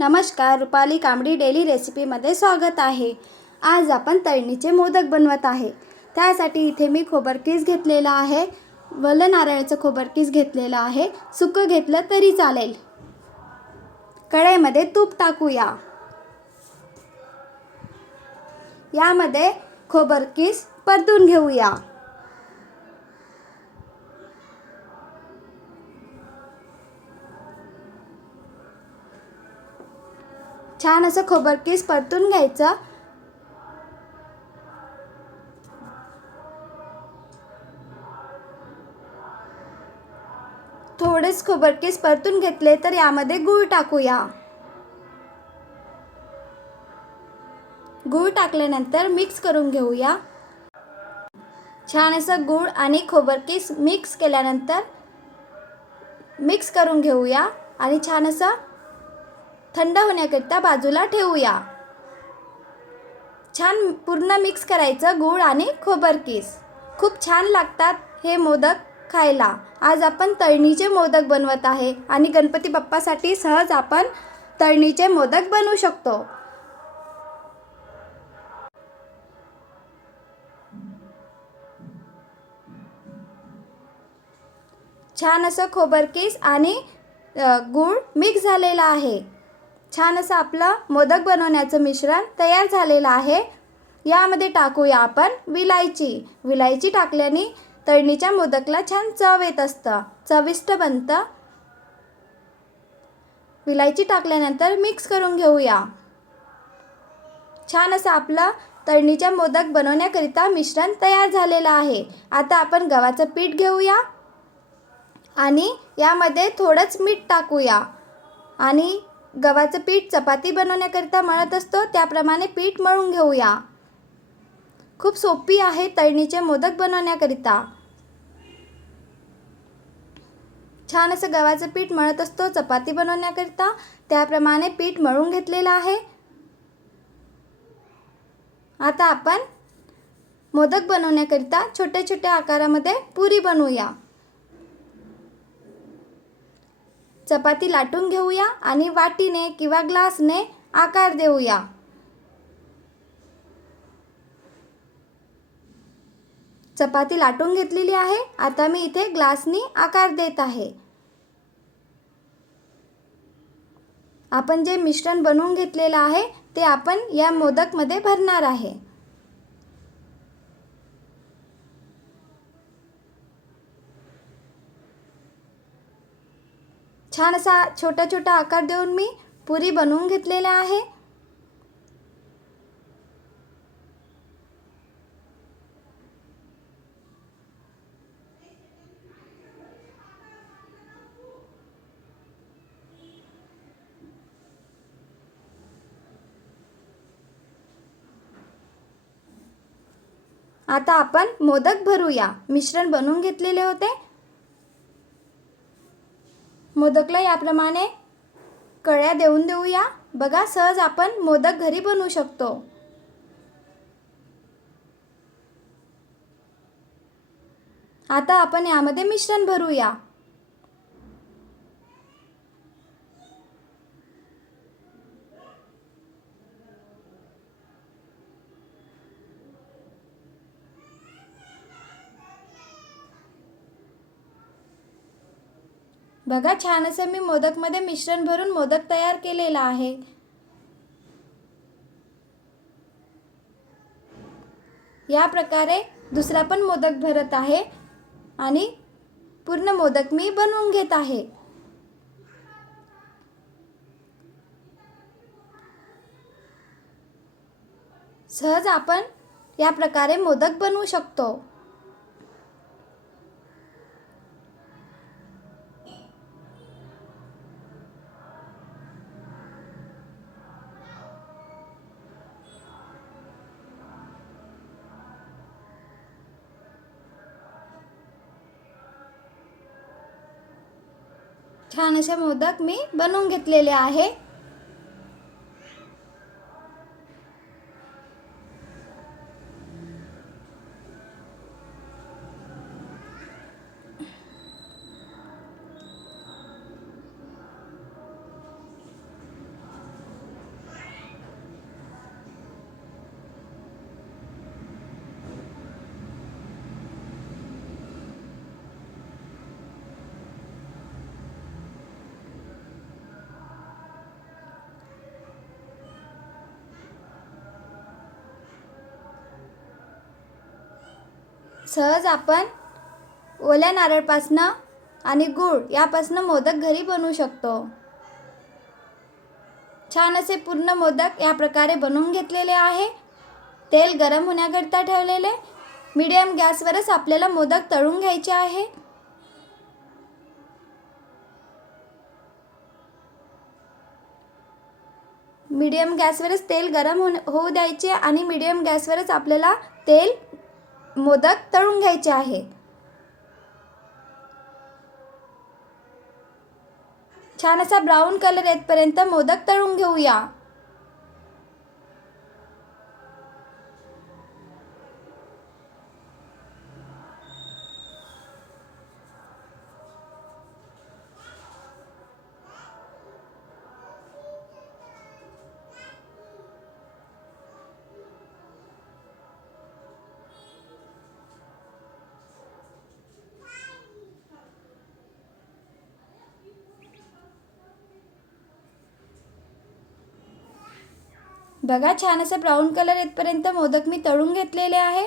नमस्कार रुपाली कांबडी डेली रेसिपीमध्ये स्वागत आहे. आज आपण तळणीचे मोदक बनवत आहे. त्यासाठी इथे मी खोबरकीस घेतलेला आहे. वल नारळाचं खोबरकीस घेतलेलं आहे. सुकं घेतलं तरी चालेल. कढईमध्ये तूप टाकूया. यामध्ये खोबरकीस परतून घेऊया. छान असं खोबरकीस परतून घ्यायचं. थोडेच खोबरकीस परतून घेतले तर यामध्ये गूळ टाकूया. गूळ टाकल्यानंतर मिक्स करून घेऊया. छान असं गूळ आणि खोबरकीस मिक्स केल्यानंतर मिक्स करून घेऊया. आणि छान असं थंड होण्याकरिता बाजूला ठेवूया. छान पूर्ण मिक्स करायचं गूळ आणि खोबरकीस खूप छान लागतात हे मोदक खायला. आज आपण तळणीचे मोदक बनवत आहे आणि गणपती बाप्पासाठी सहज आपण तळणीचे मोदक बनवू शकतो. छान असं खोबरकीस आणि गूळ मिक्स झालेला आहे. छान असं आपलं मोदक बनवण्याचं मिश्रण तयार झालेलं आहे. यामध्ये टाकूया आपण विलायची. विलायची टाकल्याने तळणीच्या मोदकला छान चव येत असतं. चविष्ट बनतं. विलायची टाकल्यानंतर मिक्स करून घेऊया. छान असं आपलं तळणीच्या मोदक बनवण्याकरिता मिश्रण तयार झालेलं आहे. आता आपण गव्हाचं पीठ घेऊया. आणि यामध्ये थोडंच मीठ टाकूया. आणि गव्हाचं पीठ चपाती बनवण्याकरिता मळत असतो त्याप्रमाणे पीठ मळून घेऊया. खूप सोपी आहे तळणीचे मोदक बनवण्याकरिता. छान असं गव्हाचं पीठ मळत असतो चपाती बनवण्याकरिता त्याप्रमाणे पीठ मळून घेतलेलं आहे. आता आपण मोदक बनवण्याकरिता छोट्या छोट्या आकारामध्ये पुरी बनवूया. चपाती लाटून घेऊया आणि वाटीने किंवा ग्लासने आकार देऊया. चपाती लाटून घेतलेली आहे. आता मी इथे ग्लासनी आकार देत आहे. आपण जे मिश्रण बनवून घेतलेलं आहे ते आपण या मोदकमध्ये भरणार आहे. छान असा छोटा छोटा आकार देऊन मी पुरी बनवून घेतलेल्या आहे. आता आपण मोदक भरूया. मिश्रण बनवून घेतलेले होते. मोदकला याप्रमाणे. कळ्या देऊन देऊया. बघा सहज आपण मोदक घरी बनवू शकतो. आता आपण यामध्ये मिश्रण भरूया. बघा छान असं मी मोदकमध्ये मिश्रण भरून मोदक तयार केलेला आहे. या प्रकारे दुसरा पण मोदक भरत आहे आणि पूर्ण मोदक मी बनवून घेत आहे. सहज आपण या प्रकारे मोदक बनवू शकतो. छान असे मोदक मी बनवून घेतलेले आहे. सहज आपण ओल्या नारळपासनं आणि गूळ यापासनं मोदक घरी बनवू शकतो. छान असे पूर्ण मोदक या प्रकारे बनवून घेतलेले आहे. तेल गरम होण्याकरिता ठेवलेले. मीडियम गॅसवरच आपल्याला मोदक तळून घ्यायचे आहे. मीडियम गॅसवरच तेल गरम होऊ द्यायचे आणि मीडियम गॅसवरच आपल्याला तेल मोदक तळून घ्यायचे आहे छान असा ब्राऊन कलर येतपर्यंत मोदक तळून घेऊया. बघा छान असे ब्राऊन कलर येतपर्यंत मोदक मी तळून घेतलेले आहे.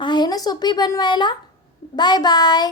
आहे ना सोपी बनवायला? Bye bye